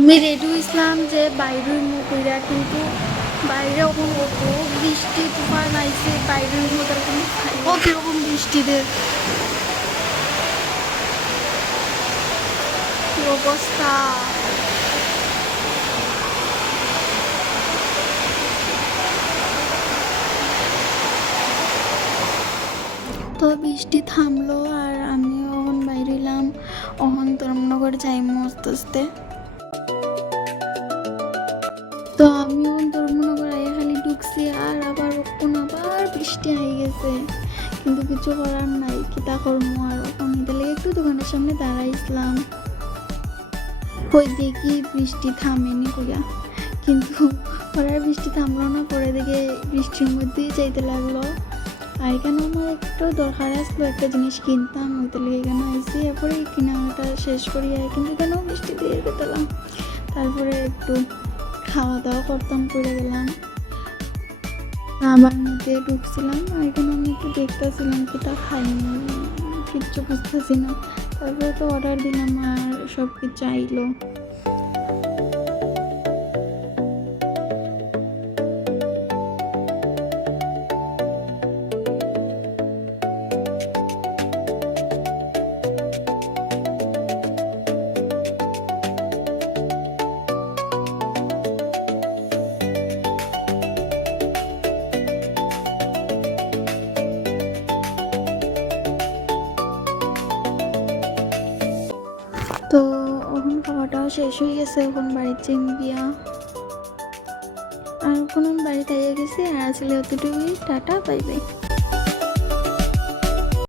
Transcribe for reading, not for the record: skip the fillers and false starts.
আমি রেডি হইছিলাম যে বাইরে কইরা, কিন্তু বাইরে এখন অত বৃষ্টি তুফান আইছে, বাইরের মধ্যে কিরকম বৃষ্টিতে কি অবস্থা। তো বৃষ্টি থামলো আর আমি এখন বাইরে এলাম। এখন ধর্মনগর যাইমু আস্তে আস্তে। তো আমি এখন ধর্মনগর আইয়া খালি ঢুকছি আর আবার বৃষ্টি আই গেছে, কিন্তু কিছু করার নাই, কিতা করবো। আর এখন এটা লেগে একটু দোকানের সামনে দাঁড়াইছিলাম, কই দেখি বৃষ্টি থামেনি কইয়া, কিন্তু পরে বৃষ্টি থামলো না। পরে দেখে বৃষ্টির মধ্যেই যাইতে লাগলো। আর এখানে আমার একটু দরকার আসলো, একটা জিনিস কিনতাম, ওইতে লেগে এখানে আইসি। এরপরে কেনাকাটা শেষ করি, কিন্তু এখানেও বৃষ্টি দিয়ে গেলাম। তারপরে একটু খাওয়া দাওয়া করতাম, করে গেলাম, আবার মধ্যে ঢুকছিলাম। আর এখানে আমি একটু দেখতেছিলাম কি তা খাইনি, কিচ্ছু বুঝতেছি না। তারপরে তো অর্ডার দিলাম আর সব কিছু আইলো। তো এখন খাওয়াটাও শেষ হয়ে গেছে, এখন বাড়িতে যাই গিয়া। আর এখন আমি বাড়িতে আইয়া গেছি, আর আসলে অতটুকুই। Tata, bye by.